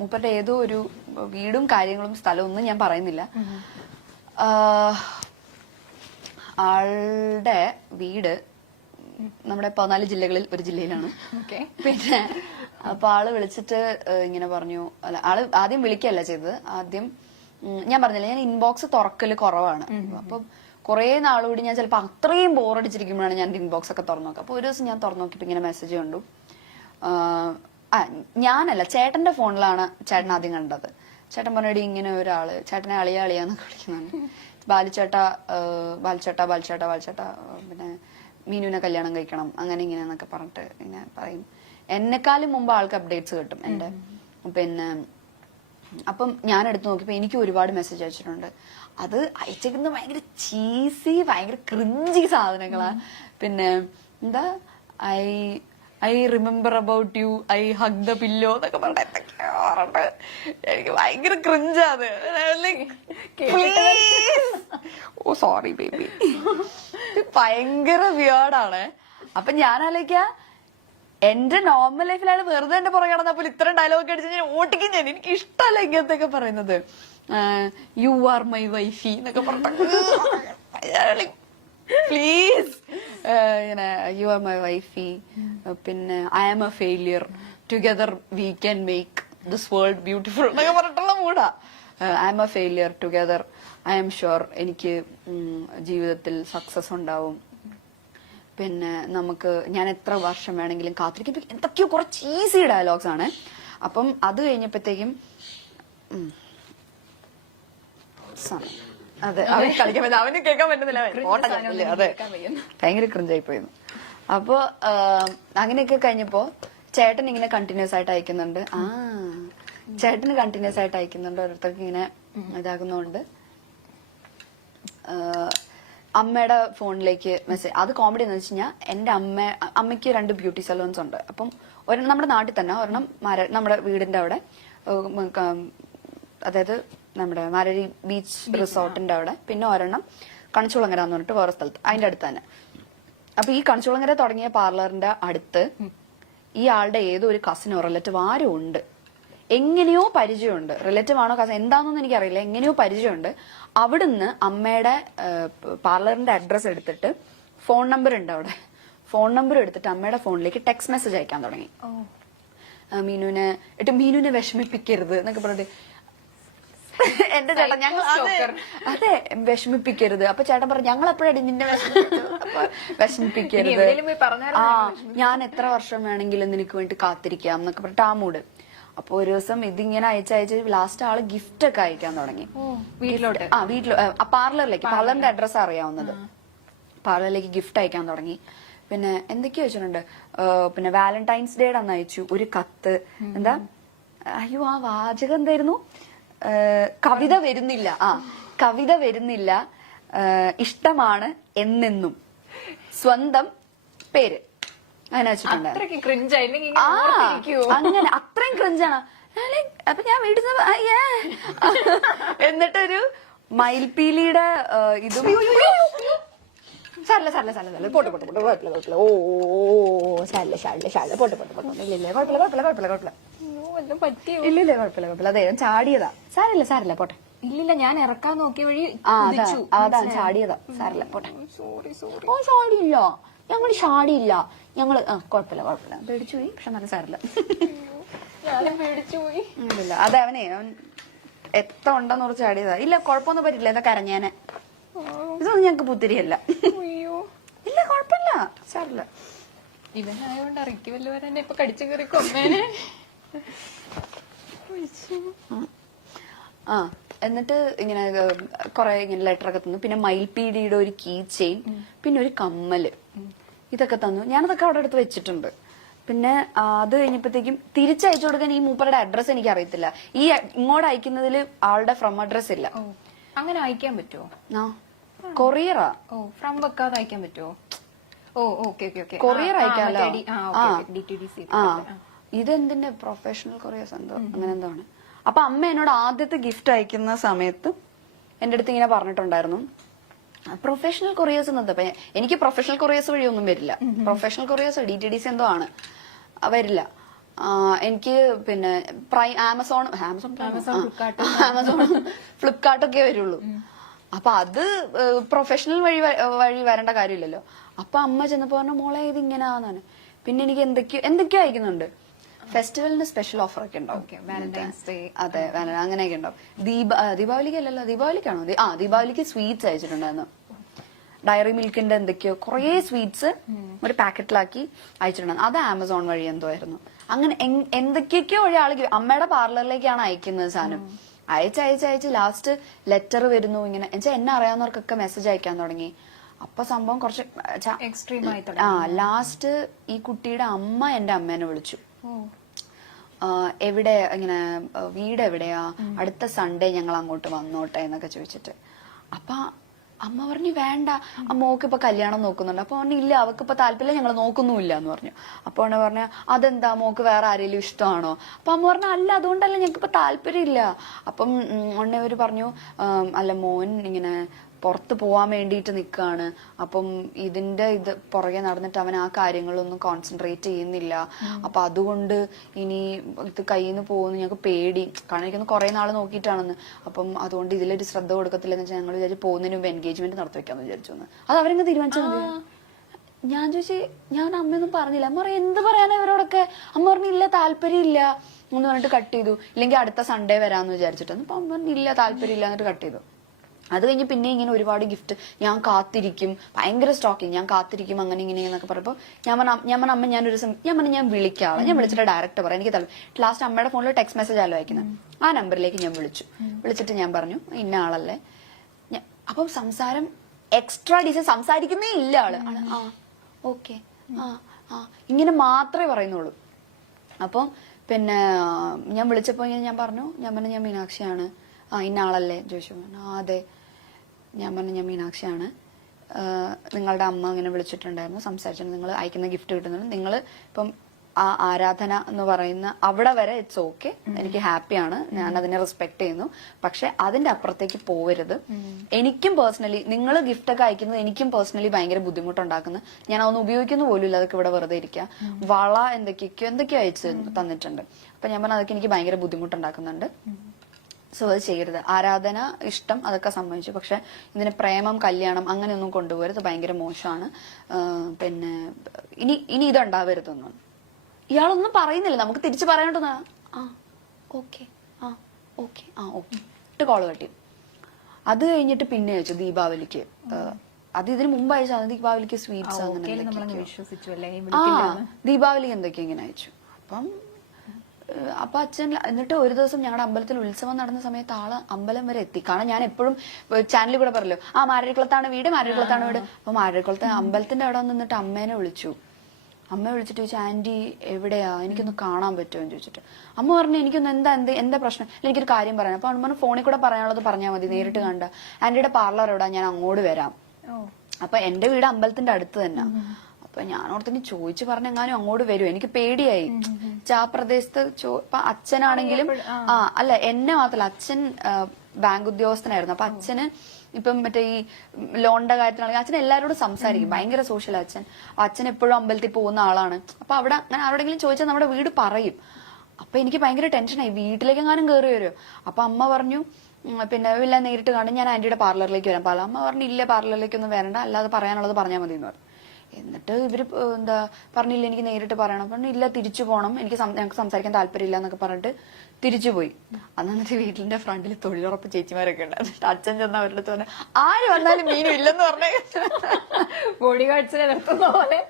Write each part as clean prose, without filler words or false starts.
മൂപ്പരുടെ ഏതോ ഒരു വീടും കാര്യങ്ങളും സ്ഥലവും ഒന്നും ഞാൻ പറയുന്നില്ല. ആളുടെ വീട് നമ്മുടെ 14 ജില്ലകളിൽ ഒരു ജില്ലയിലാണ്. പിന്നെ അപ്പൊ ആള് വിളിച്ചിട്ട് ഇങ്ങനെ പറഞ്ഞു, അല്ല ആള് ആദ്യം വിളിക്കല്ല ചെയ്തത്, ആദ്യം ഞാൻ പറഞ്ഞില്ല ഞാൻ ഇൻബോക്സ് തുറക്കല് കുറവാണ്. അപ്പൊ കുറെ നാളുകൂടി ഞാൻ ചിലപ്പോ അത്രയും ബോറടിച്ചിരിക്കുമ്പോഴാണ് ഞാൻ ഇൻബോക്സ് ഒക്കെ തുറന്നു നോക്കുക. അപ്പൊ ഒരു ദിവസം ഞാൻ തുറന്നു നോക്കിയപ്പോ ഇങ്ങനെ മെസ്സേജ് കണ്ടു. ഞാനല്ല, ചേട്ടന്റെ ഫോണിലാണ് ചേട്ടൻ ആദ്യം കണ്ടത്. ചേട്ടൻ പറഞ്ഞടി ഇങ്ങനെ ഒരാള്, ചേട്ടനെ അളിയാന്നൊക്കെ വിളിക്കുന്നുണ്ട്, ബാലിച്ചേട്ട പിന്നെ മീനുവിനെ കല്യാണം കഴിക്കണം അങ്ങനെ ഇങ്ങനെന്നൊക്കെ പറഞ്ഞിട്ട് ഇങ്ങനെ പറയും. എന്നെക്കാളും മുമ്പ് ആൾക്ക് അപ്ഡേറ്റ്സ് കിട്ടും എന്റെ. പിന്നെ അപ്പം ഞാൻ എടുത്തു നോക്കിയപ്പോ എനിക്ക് ഒരുപാട് മെസ്സേജ് അയച്ചിട്ടുണ്ട്. അത് അയച്ചേക്കുന്നത് ഭയങ്കര ചീസി, ഭയങ്കര ക്രിഞ്ചി സാധനങ്ങളാ. പിന്നെ എന്താ I remember about you, I hug the pillow എന്നൊക്കെ പറഞ്ഞിട്ട് എന്തൊക്കെയാറുണ്ട്. എനിക്ക് ഭയങ്കര ക്രിഞ്ചാത്. ഓ സോറി ബേബി, ഭയങ്കര വിയേർഡാണ്. അപ്പൊ ഞാൻ ആലോചിക്കാ, എന്റെ നോർമൽ ലൈഫിലാണ് വെറുതെ എന്റെ പുറകെ നടന്നപ്പോൾ ഇത്രയും ഡയലോഗ് അടിച്ച് ഞാൻ ഓട്ടിക്കും. എനിക്ക് ഇഷ്ടമല്ല ഇങ്ങനത്തെയൊക്കെ പറയുന്നത്. യു ആർ മൈ വൈഫി എന്നൊക്കെ പറഞ്ഞു, please you are my wifey. പിന്നെ I am a failure, together we can make this world beautiful എന്നൊക്കെ പറഞ്ഞിട്ടുള്ള മൂടാ. I am a failure, together I am sure എനിക്ക് ജീവിതത്തിൽ സക്സസ് ഉണ്ടാവും. പിന്നെ നമുക്ക് ഞാൻ എത്ര വർഷം വേണമെങ്കിലും കാത്തിരിക്കും. എന്തൊക്കെയോ കുറച്ച് ഈസി ഡയലോഗ്സ് ആണ്. അപ്പം അത് കഴിഞ്ഞപ്പോഴത്തേക്കും അതെ അവന് കളിക്കാൻ പറ്റില്ല, അവന് കേൾക്കാൻ പറ്റുന്നില്ല. അതെ ഭയങ്കര ക്രിഞ്ചായി പോയിരുന്നു. അപ്പൊ അങ്ങനെയൊക്കെ കഴിഞ്ഞപ്പോ ചേട്ടൻ ഇങ്ങനെ കണ്ടിന്യൂസ് ആയിട്ട് അയക്കുന്നുണ്ട്. ചേട്ടന് കണ്ടിന്യൂസ് ആയിട്ട് അയക്കുന്നുണ്ട്. ഓരോരുത്തർക്ക് ഇങ്ങനെ ഇതാകുന്നോണ്ട് അമ്മയുടെ ഫോണിലേക്ക് മെസ്സേജ്. അത് കോമഡി എന്ന് വെച്ച് കഴിഞ്ഞാൽ എന്റെ അമ്മയ്ക്ക് 2 ബ്യൂട്ടി സലൂൺസ് ഉണ്ട്. അപ്പം ഒരെണ്ണം നമ്മുടെ നാട്ടിൽ തന്നെ, ഒരെണ്ണം നമ്മുടെ വീടിന്റെ അവിടെ, അതായത് നമ്മുടെ മാരരി ബീച്ച് റിസോർട്ടിന്റെ അവിടെ, പിന്നെ ഒരെണ്ണം കണിച്ചുളങ്ങര എന്ന് പറഞ്ഞിട്ട് വേറെ സ്ഥലത്ത്, അതിന്റെ അടുത്ത് തന്നെ. അപ്പൊ ഈ കണിച്ചുളങ്ങര തുടങ്ങിയ പാർലറിന്റെ അടുത്ത് ഈ ആളുടെ ഏതോ ഒരു കസിനോ റിലേറ്റീവ് ആരോ ഉണ്ട്. എങ്ങനെയോ പരിചയമുണ്ട്. റിലേറ്റീവ് ആണോ കസിൻ എന്താണെന്നൊന്നും എനിക്കറിയില്ല. എങ്ങനെയോ പരിചയമുണ്ട്. അവിടുന്ന് അമ്മയുടെ പാർലറിന്റെ അഡ്രസ് എടുത്തിട്ട്, ഫോൺ നമ്പർ ഉണ്ട് അവിടെ, ഫോൺ നമ്പർ എടുത്തിട്ട് അമ്മയുടെ ഫോണിലേക്ക് ടെക്സ്റ്റ് മെസ്സേജ് അയക്കാൻ തുടങ്ങി. മീനുവിനെ വിഷമിപ്പിക്കരുത് എന്നൊക്കെ പറഞ്ഞിട്ട് എന്റെ ചേട്ടൻ ഞങ്ങൾ അതെ വിഷമിപ്പിക്കരുത്. അപ്പൊ ചേട്ടൻ പറഞ്ഞു ഞങ്ങൾ എപ്പോഴാണ് നിന്നെ വിഷമിപ്പിക്കരുത്, ഞാൻ എത്ര വർഷം വേണമെങ്കിലും നിനക്ക് വേണ്ടി കാത്തിരിക്കാം എന്നൊക്കെ പറഞ്ഞിട്ട് ആ മൂഡ്. അപ്പൊ ഒരു ദിവസം ഇതിങ്ങനെ അയച്ച് ലാസ്റ്റ് ആള് ഗിഫ്റ്റ് ഒക്കെ അയക്കാൻ തുടങ്ങി വീട്ടിലോട്ട്. പാർലറിന്റെ അഡ്രസ് അറിയാവുന്നത്. പാർലറിലേക്ക് ഗിഫ്റ്റ് അയക്കാൻ തുടങ്ങി. പിന്നെ എന്തൊക്കെയോ വെച്ചിട്ടുണ്ട്. പിന്നെ വാലന്റൈൻസ് ഡേയുടെ അന്ന് അയച്ചു ഒരു കത്ത്. എന്താ അയ്യോ ആ വാചകം എന്തായിരുന്നു? കവിത വരുന്നില്ല, ഇഷ്ടമാണ് എന്നെന്നും, സ്വന്തം പേര് അങ്ങനെ വെച്ചിട്ടുണ്ട്. അങ്ങനെ അത്രയും ക്രിഞ്ചാണ്. അപ്പൊ ഞാൻ വീട്ടിൽ എന്നിട്ടൊരു മയിൽപീലിയുടെ ഇതും കുഴപ്പമില്ല. അതെ ചാടിയതാ. സാരില്ല പോട്ടെ. ഇല്ലില്ല ഞാൻ ഇറക്കാൻ നോക്കിയ വഴി അതാ ചാടിയതാ. സാരില്ല പോട്ടെ. ഓ ചാടിയില്ല, ഞങ്ങൾ ചാടിയില്ല, ഞങ്ങള് കുഴപ്പമില്ല പേടിച്ചു പോയി. പക്ഷെ നല്ല സാരില്ല. ഇല്ല അതെ അവൻ എത്ര ഉണ്ടെന്ന് കുറച്ച് ചാടിയതാ. ഇല്ല കുഴപ്പമൊന്നും പറ്റില്ല. എന്താ കരഞ്ഞേനെ. ഇതൊന്നും ഞങ്ങക്ക് പുത്തിരിയല്ല. ഇല്ല കുഴപ്പമില്ല സാരില്ല. ഇവനായോണ്ട് ഇറക്കി വല്ലവരെ ഇപ്പൊ കടിച്ചു കയറി കൊന്നേനെ. എന്നിട്ട് ഇങ്ങനെ കൊറേ ഇങ്ങനെ ലെറ്റർ ഒക്കെ തന്നു. പിന്നെ മയിൽപീടിയുടെ ഒരു കീ ചെയിൻ, പിന്നെ ഒരു കമ്മല്, ഇതൊക്കെ തന്നു. ഞാനതൊക്കെ അവിടെ അടുത്ത് വെച്ചിട്ടുണ്ട്. പിന്നെ അത് കഴിഞ്ഞപ്പോഴത്തേക്കും തിരിച്ചയച്ചു കൊടുക്കാൻ ഈ മൂപ്പറുടെ അഡ്രസ് എനിക്ക് അറിയത്തില്ല. ഈ ഇങ്ങോട്ട് അയക്കുന്നതിൽ ആളുടെ ഫ്രം അഡ്രസ് ഇല്ല. അങ്ങനെ അയക്കാൻ പറ്റുമോ? കൊറിയറാ. ഫ്രം വെക്കാതെ അയക്കാൻ പറ്റുമോ? കൊറിയർ അയക്കാലോ. ഇതെന്തിന്റെ പ്രൊഫഷണൽ കൊറിയേഴ്സ് എന്തോ അങ്ങനെ എന്തോ ആണ്. അപ്പൊ അമ്മ എന്നോട് ആദ്യത്തെ ഗിഫ്റ്റ് അയക്കുന്ന സമയത്ത് എന്റെ അടുത്ത് ഇങ്ങനെ പറഞ്ഞിട്ടുണ്ടായിരുന്നു, പ്രൊഫഷണൽ കൊറിയേഴ്സ് എന്നത്. എനിക്ക് പ്രൊഫഷണൽ കൊറിയേഴ്സ് വഴിയൊന്നും വരില്ല. പ്രൊഫഷണൽ കൊറിയേഴ്സ് DTDC എന്തോ ആണ്, വരില്ല. എനിക്ക് പിന്നെ ആമസോൺ ഫ്ലിപ്കാർട്ടൊക്കെ വരുള്ളൂ. അപ്പൊ അത് പ്രൊഫഷണൽ വഴി വരേണ്ട കാര്യമില്ലല്ലോ. അപ്പൊ അമ്മ ചെന്നപ്പോ പറഞ്ഞു മോളെ ഇത് ഇങ്ങനെയാന്നാണ്. പിന്നെ എനിക്ക് എന്തൊക്കെയോ അയക്കുന്നുണ്ട്. ഫെസ്റ്റിവലിന് സ്പെഷ്യൽ ഓഫർ ഒക്കെ ഉണ്ടാവും. അതെ അങ്ങനെയൊക്കെ ഉണ്ടാവും. ദീപാവലിക്ക് അല്ലല്ലോ, ദീപാവലിക്കാണോ? ദീപാവലിക്ക് സ്വീറ്റ്സ് അയച്ചിട്ടുണ്ടായിരുന്നു. ഡയറി മിൽക്കിന്റെ എന്തൊക്കെയോ കുറേ സ്വീറ്റ്സ് ഒരു പാക്കറ്റിലാക്കി അയച്ചിട്ടുണ്ടായിരുന്നു. അത് ആമസോൺ വഴി എന്തോ ആയിരുന്നു. അങ്ങനെ എന്തൊക്കെയൊക്കെയോ വഴി ആൾക്ക് അമ്മയുടെ പാർലറിലേക്കാണ് അയക്കുന്നത് സാധനം. അയച്ച് ലാസ്റ്റ് ലെറ്റർ വരുന്നു. ഇങ്ങനെ എന്നുവെച്ചാൽ എന്നെ അറിയാവുന്നവർക്കൊക്കെ മെസ്സേജ് അയക്കാൻ തുടങ്ങി. അപ്പൊ സംഭവം കുറച്ച് എക്സ്ട്രീം ആയി. ലാസ്റ്റ് ഈ കുട്ടിയുടെ അമ്മ എന്റെ അമ്മേനെ വിളിച്ചു. എവിടെ ഇങ്ങനെ വീട് എവിടെയാ, അടുത്ത സൺഡേ ഞങ്ങൾ അങ്ങോട്ട് വന്നോട്ടെ എന്നൊക്കെ ചോദിച്ചിട്ട്. അപ്പൊ അമ്മ പറഞ്ഞു വേണ്ട, മോക്ക് ഇപ്പൊ കല്യാണം നോക്കുന്നുണ്ട്. അപ്പൊ പറഞ്ഞു ഇല്ല, അവക്ക് ഇപ്പൊ താല്പര്യം, ഞങ്ങൾ നോക്കുന്നുമില്ല എന്ന് പറഞ്ഞു. അപ്പൊ അവനെ പറഞ്ഞ അതെന്താ, മോക്ക് വേറെ ആരെങ്കിലും ഇഷ്ടമാണോ? അപ്പൊ അമ്മ പറഞ്ഞു അല്ല, അതുകൊണ്ടല്ല, ഞങ്ങൾക്ക് ഇപ്പൊ താല്പര്യം ഇല്ല. അപ്പം ഉണ്ണവര് പറഞ്ഞു അല്ല, മോൻ ഇങ്ങനെ പുറത്ത് പോവാൻ വേണ്ടിയിട്ട് നിൽക്കുകയാണ്. അപ്പം ഇത് പുറകെ നടന്നിട്ട് അവൻ ആ കാര്യങ്ങളൊന്നും കോൺസെൻട്രേറ്റ് ചെയ്യുന്നില്ല. അപ്പൊ അതുകൊണ്ട് ഇനി ഇത് കയ്യിൽ നിന്ന് പോകുന്നു ഞങ്ങൾക്ക് പേടി. കാരണം എനിക്കൊന്ന് കുറെ നാൾ നോക്കിയിട്ടാണെന്ന്. അപ്പം അതുകൊണ്ട് ഇതിലൊരു ശ്രദ്ധ കൊടുക്കത്തില്ലെന്ന് വെച്ചാൽ ഞങ്ങൾ വിചാരിച്ചു പോകുന്നതിന് മുമ്പ് എൻഗേജ്മെന്റ് നടത്തി വെക്കാന്ന് വിചാരിച്ചു. അത് അവരെങ്ങ് തീരുമാനിച്ചാൽ മതി. ഞാൻ ചോദിച്ചു, ഞാൻ അമ്മയൊന്നും പറഞ്ഞില്ല. അമ്മ പറയും എന്ത് പറയാനാ ഇവരോടൊക്കെ? അമ്മ പറഞ്ഞു ഇല്ല, താല്പര്യം ഇല്ല എന്ന് പറഞ്ഞിട്ട് കട്ട് ചെയ്തു. ഇല്ലെങ്കിൽ അടുത്ത സൺഡേ വരാന്ന് വിചാരിച്ചിട്ടാണ്. അപ്പൊ അമ്മ പറഞ്ഞു ഇല്ല, താല്പര്യം ഇല്ല എന്നിട്ട് കട്ട് ചെയ്തു. അത് കഴിഞ്ഞ് പിന്നെ ഇങ്ങനെ ഒരുപാട് ഗിഫ്റ്റ് ഞാൻ കാത്തിരിക്കും, ഭയങ്കര സ്റ്റോക്കിങ്, ഞാൻ കാത്തിരിക്കും അങ്ങനെ ഇങ്ങനെ എന്നൊക്കെ പറയുമ്പോൾ ഞാൻ പറഞ്ഞ അമ്മ ഞാൻ വിളിക്കാം. ഞാൻ വിളിച്ചിട്ട് ഡയറക്റ്റ് പറയാം എനിക്ക് താല്പര്യം. ലാസ്റ്റ് അമ്മയുടെ ഫോണിൽ ടെക്സ്റ്റ് മെസ്സേജ് ആലോ അയക്കുന്നത്. ആ നമ്പറിലേക്ക് ഞാൻ വിളിച്ചിട്ട് ഞാൻ പറഞ്ഞു ഇന്ന ആളല്ലേ. അപ്പം സംസാരം എക്സ്ട്രാ ഡീസൽ, സംസാരിക്കുന്നേ ഇല്ല ആള്. ആ ഓക്കെ ഇങ്ങനെ മാത്രമേ പറയുന്നുള്ളൂ. അപ്പം പിന്നെ ഞാൻ വിളിച്ചപ്പോ ഇങ്ങനെ ഞാൻ പറഞ്ഞു ഞാൻ മീനാക്ഷിയാണ്. ഇന്ന ആളല്ലേ ചോദിച്ചു. അതെ. ഞാൻ പറഞ്ഞു ഞാൻ മീനാക്ഷിയാണ്, നിങ്ങളുടെ അമ്മ ഇങ്ങനെ വിളിച്ചിട്ടുണ്ടായിരുന്നു, സംസാരിച്ചിട്ടുണ്ട്, നിങ്ങൾ അയക്കുന്ന ഗിഫ്റ്റ് കിട്ടുന്നുണ്ട്. നിങ്ങൾ ഇപ്പം ആ ആരാധന എന്ന് പറയുന്ന അവിടെ വരെ ഇറ്റ്സ് ഓക്കെ, എനിക്ക് ഹാപ്പിയാണ്, ഞാൻ അതിനെ റെസ്പെക്ട് ചെയ്യുന്നു. പക്ഷെ അതിന്റെ അപ്പുറത്തേക്ക് പോവരുത്. എനിക്കും പേഴ്സണലി നിങ്ങൾ ഗിഫ്റ്റ് ഒക്കെ അയക്കുന്നത് എനിക്കും പേഴ്സണലി ഭയങ്കര ബുദ്ധിമുട്ടുണ്ടാക്കുന്നു. ഞാൻ അതൊന്നും ഉപയോഗിക്കുന്ന പോലും ഇല്ല, അതൊക്കെ ഇവിടെ വെറുതെ ഇരിക്കുക. വള എന്തൊക്കെയോ അയച്ചു തന്നിട്ടുണ്ട്. അപ്പൊ ഞാൻ പറഞ്ഞു അതൊക്കെ എനിക്ക് ഭയങ്കര ബുദ്ധിമുട്ടുണ്ടാക്കുന്നുണ്ട്. സോ അത് ചെയ്യരുത്. ആരാധന, ഇഷ്ടം അതൊക്കെ സമ്മതിച്ചു. പക്ഷെ ഇതിന് പ്രേമം, കല്യാണം അങ്ങനെയൊന്നും കൊണ്ടുപോകരുത്, ഭയങ്കര മോശമാണ്. പിന്നെ ഇനി ഇതുണ്ടാവരുതൊന്നും. ഇയാളൊന്നും പറയുന്നില്ല, നമുക്ക് തിരിച്ചു പറയാനുണ്ടെന്നാ. ഓക്കെ ഇട്ട് കോള് കട്ടി. അത് കഴിഞ്ഞിട്ട് പിന്നെ അയച്ചു ദീപാവലിക്ക്. അത് ഇതിന് മുമ്പ് അയച്ചാൽ ദീപാവലിക്ക് സ്വീറ്റ്സ് അങ്ങനെ ദീപാവലിക്ക് എന്തൊക്കെയാ ഇങ്ങനെ അയച്ചു. അപ്പൊ അച്ഛൻ എന്നിട്ട് ഒരു ദിവസം ഞങ്ങളുടെ അമ്പലത്തിൽ ഉത്സവം നടന്ന സമയത്ത് ആള് അമ്പലം വരെ എത്തി. കാരണം ഞാൻ എപ്പോഴും ചാനലിൽ കൂടെ പറയല്ലോ മാരരിക്കുളത്താണ് വീട്. അപ്പൊ മാരരിക്കുളത്ത് അമ്പലത്തിന്റെ അവിടെ നിന്നിട്ട് അമ്മേനെ വിളിച്ചു. അമ്മ വിളിച്ചിട്ട് ചോദിച്ചു ആന്റി എവിടെയാ, എനിക്കൊന്ന് കാണാൻ പറ്റുമോ എന്ന് ചോദിച്ചിട്ട്. അമ്മ പറഞ്ഞു എനിക്കൊന്ന് എന്താ പ്രശ്നം, എനിക്കൊരു കാര്യം പറയാം. അപ്പൊ അമ്മ ഫോണിൽ കൂടെ പറയാനുള്ളത് പറഞ്ഞാൽ മതി, നേരിട്ട് കണ്ട. ആന്റിയുടെ പാർലർ എവിടാ, ഞാൻ അങ്ങോട്ട് വരാം. അപ്പൊ എന്റെ വീട് അമ്പലത്തിന്റെ അടുത്ത് തന്നെ. അപ്പൊ ഞാൻ ഓർത്തിന് ചോദിച്ചു പറഞ്ഞെങ്ങാനും അങ്ങോട്ട് വരും. എനിക്ക് പേടിയായി. ആ പ്രദേശത്ത് ഇപ്പൊ അച്ഛനാണെങ്കിലും അല്ല എന്നെ മാത്രല്ല, അച്ഛൻ ബാങ്ക് ഉദ്യോഗസ്ഥനായിരുന്നു. അപ്പൊ അച്ഛന് ഇപ്പം മറ്റേ ഈ ലോണിന്റെ കാര്യത്തിലാണെങ്കിൽ അച്ഛൻ എല്ലാവരോടും സംസാരിക്കും, ഭയങ്കര സോഷ്യൽ അച്ഛൻ. അച്ഛൻ എപ്പോഴും അമ്പലത്തിൽ പോകുന്ന ആളാണ്. അപ്പൊ അവിടെ അങ്ങനെ ആരോടെങ്കിലും ചോദിച്ചാൽ നമ്മുടെ വീട് പറയും. അപ്പൊ എനിക്ക് ഭയങ്കര ടെൻഷനായി, വീട്ടിലേക്കെങ്ങാനും കയറി വരുമോ. അപ്പൊ അമ്മ പറഞ്ഞു പിന്നെ ഇല്ല, നേരിട്ട് കാണും, ഞാൻ ആന്റിയുടെ പാർലറിലേക്ക് വരാം. അമ്മ പറഞ്ഞു ഇല്ല, പാർലറിലേക്കൊന്നും വരണ്ട, അല്ലാതെ പറയാനുള്ളത് പറഞ്ഞാൽ മതി എന്ന് പറഞ്ഞു. എന്നിട്ട് ഇവര് പറഞ്ഞില്ല എനിക്ക് നേരിട്ട് പറയണം. പറഞ്ഞു ഇല്ല, തിരിച്ചു പോകണം, ഞങ്ങൾക്ക് സംസാരിക്കാൻ താല്പര്യമില്ല എന്നൊക്കെ പറഞ്ഞിട്ട് തിരിച്ചുപോയി. അന്നത്തെ വീട്ടിന്റെ ഫ്രണ്ടിൽ തൊഴിലുറപ്പ് ചേച്ചിമാരൊക്കെ ഉണ്ടായിരുന്നു. അച്ഛൻ ചെന്ന അവരുടെ അടുത്ത് പറഞ്ഞു ആര് വന്നാലും മീനും ഇല്ലെന്ന് പറഞ്ഞ ബോഡി ഗാർഡ്സിനെ നിർത്തുന്ന പോലെ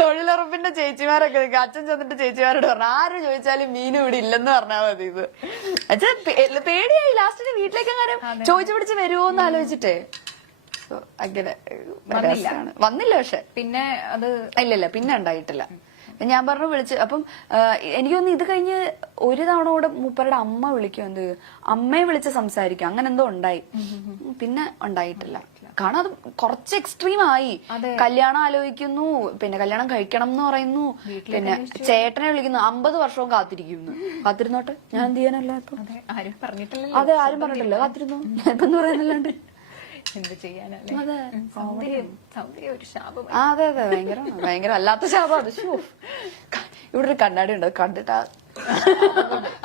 തൊഴിലുറപ്പിന്റെ ചേച്ചിമാരൊക്കെ അച്ഛൻ ചെന്നിട്ട് ചേച്ചിമാരോട് പറഞ്ഞു ആര് ചോദിച്ചാലും മീനും ഇവിടെ ഇല്ലെന്ന് പറഞ്ഞാൽ മതി. ഇത് അച്ഛൻ പേടിയായി. ലാസ്റ്റിന് വീട്ടിലേക്ക് അങ്ങനെ ചോദിച്ചു പിടിച്ച് വരുമോ എന്ന് ആലോചിച്ചിട്ടേ അങ്ങനെ വന്നില്ല. പക്ഷെ പിന്നെ അത് ഇല്ല, പിന്നെ ഉണ്ടായിട്ടില്ല. ഞാൻ പറഞ്ഞു വിളിച്ച്. അപ്പം എനിക്കൊന്ന് ഇത് കഴിഞ്ഞ് ഒരു തവണ കൂടെ മൂപ്പരുടെ അമ്മ വിളിക്കും, അമ്മയെ വിളിച്ച് സംസാരിക്കും, അങ്ങനെ എന്തോ ഉണ്ടായി. പിന്നെ ഉണ്ടായിട്ടില്ല. കാരണം അത് കുറച്ച് എക്സ്ട്രീം ആയി. കല്യാണം ആലോചിക്കുന്നു, പിന്നെ കല്യാണം കഴിക്കണം എന്ന് പറയുന്നു, പിന്നെ ചേട്ടനെ വിളിക്കുന്നു, 50 വർഷവും കാത്തിരുന്നോട്ടെ, ഞാൻ എന്ത് ചെയ്യാനല്ല. അതെ, ആരും പറഞ്ഞിട്ടില്ല, കാത്തിരുന്നു എന്ന് പറയാനല്ലാണ്ട് എന്ത് ചെയ്യാനല്ലേ. അതെ ഭയങ്കര അല്ലാത്ത ശാപം അത്. ഇവിടെ ഒരു കണ്ണാടി ഉണ്ട്, അത് കണ്ടിട്ടാ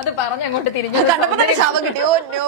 അത് പറഞ്ഞ് അങ്ങോട്ട് തിരിഞ്ഞു കണ്ടപ്പോ തന്നെ ശവം കിട്ടി. Oh no.